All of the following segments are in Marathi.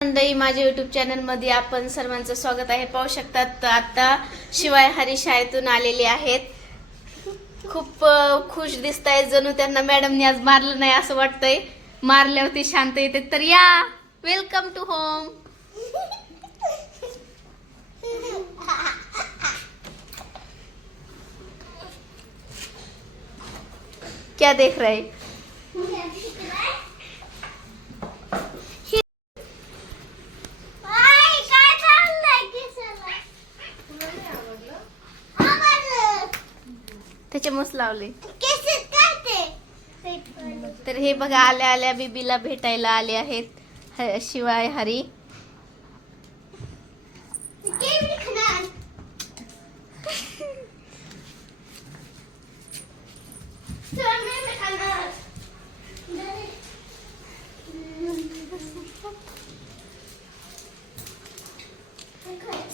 मंडई माझ्या युट्यूब चॅनलमध्ये आपण सर्वांचं स्वागत आहे. पाहू शकतात तर आता शिवाय हरी शाळेतून आलेले आहेत. खूप खुश दिसत आहेत जणू त्यांना. मॅडमने आज मारलं नाही असं वाटतंय. मारल्यावरती शांत येते. तर या! वेलकम टू होम क्या देख रहे त्याचे मस्त लावले तर हे बघा आल्या आल्या बीबीला भेटायला आले आहेत. शिवाय हरी.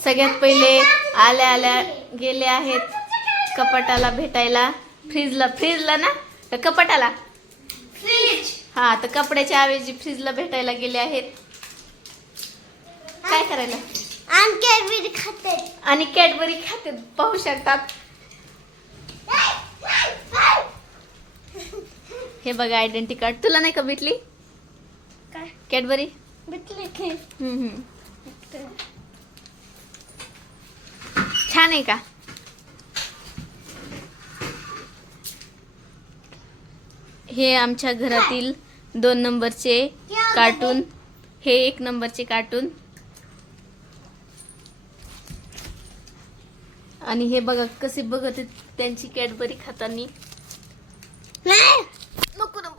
सगळ्यात पहिले आल्या आल्या गेले आहेत. कपाटाला भेटायला. फ्रीजला फ्रीजला ना? का कपाटाला. हा तर कपड्याच्या ऐवजी फ्रीजला भेटायला गेले आहेत. काय करायला? खाते. आणि कॅडबरी खाते पाहू शकतात. हे बघा आयडेंटिटी कार्ड तुला नाही का भेटली? काय? कॅडबरी? भेटले की. हम्म, हम्म. छान आहे का? हे आमच्या घरातील दोन नंबरचे कार्टून. हे एक नंबरचे कार्टून. आणि हे बघा कसे बघत त्यांची कॅडबरी खातानी. नको ना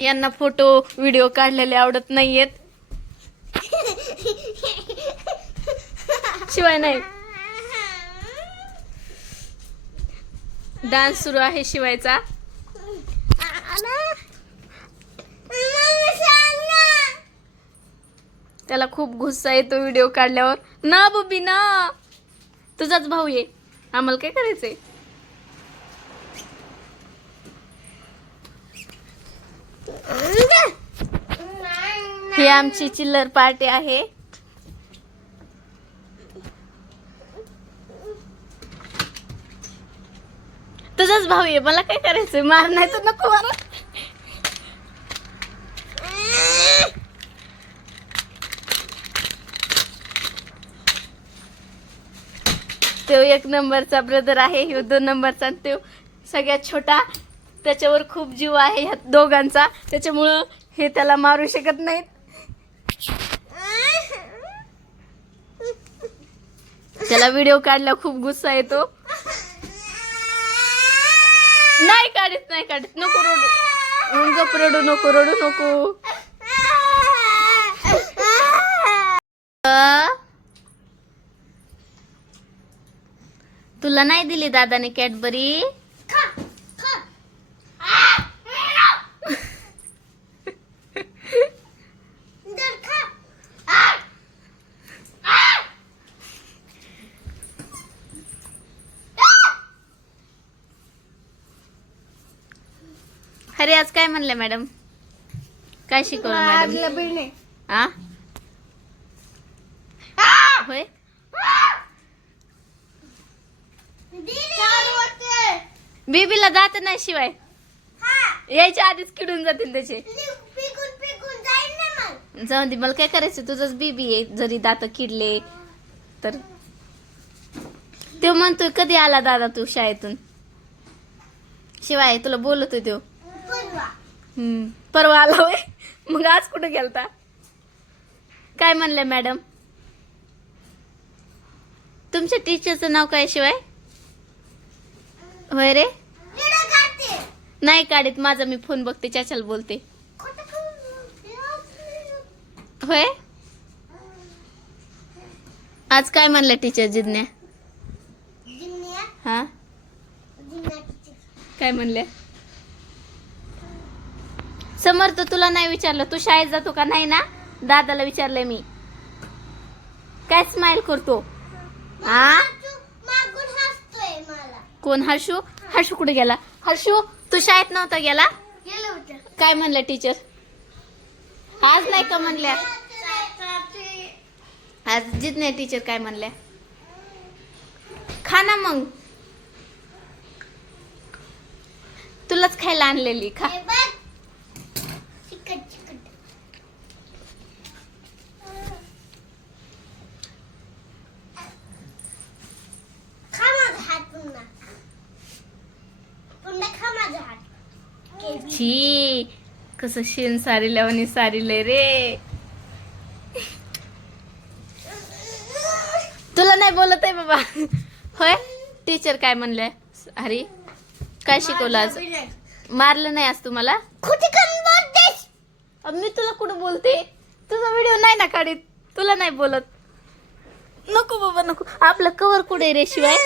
यांना फोटो व्हिडिओ काढलेले आवडत नाहीयेत. शिवाय नाही. डान्स सुरू आहे शिवायचा. त्याला खूप गुस्सा येतो व्हिडिओ काढल्यावर. ना बबी ना. तुझाच भाऊ ये. आम्हाला काय करायचंय? ही आमची चिल्लर पार्टी आहे. तुझाच भाऊ आहे मला काय करायचंय? मार नाही तर नको मार. तो एक नंबरचा ब्रदर आहे ह्यो दोन नंबरचा आणि तो सगळ्यात छोटा. त्याच्यावर खूप जीव आहे ह्या दोघांचा. त्याच्यामुळं हे त्याला मारू शकत नाहीत. त्याला व्हिडिओ काढला खूप गुस्सा येतो. नाही काढत नाही काढत. नको रडू. गप रडू नको रडू नको? तुला नाही दिली दादाने कॅडबरी? अरे आज काय म्हणले मॅडम? काय शिकवलं मॅडम? आ? होय? बेबीला जात नाही शिवाय. यायच्या आधीच किडून जातील त्याचे. जाऊन दे मला काय करायचं? तुझंच बीबी आहे. जरी दात किडले तर. तो म्हणतोय कधी आला दादा तू शाळेतून? शिवाय तुला बोलतोय तो. परवा. आला होय? मग आज कुठे गेलता? काय म्हणलं मॅडम? तुमच्या टीचरचं नाव काय शिवाय? होय रे? नाही काढत माझा मी फोन बघते चाचाला बोलते. होय? आज काय म्हणलं टीचर जिज्ञा? हा? काय म्हणले? समर्थ तुला नाही विचारलं. तू शाळेत जातो का? नाही ना? दादाला विचारलंय मी. काय स्माइल करतो? हा कोण? हर्षू? हर्षू कुठे गेला? हर्षू तू शाळेत नव्हता गेला? काय म्हणलं टीचर आज नाही का म्हणल्या? आज जितने टीचर काय म्हणल्या? खा ना मग. तुलाच खायला आणलेली खा हे बघ. चिकट चिकट खा माझा हात पुन्हा पुन्हा खा माझा हात केवी. छी कसं शेण सारिल्या आणि सारिलंय रे. तुला नाही बोलत आहे बाबा. होय? टीचर काय म्हणले अरे काय शिकवलं आज? मारलं नाही आज तुम्हाला? मी तुला कुठं बोलते? तुझा व्हिडिओ नाही ना काढीत. तुला नाही बोलत. नको बाबा नको. आपलं कवर कुठे रे शिवाय?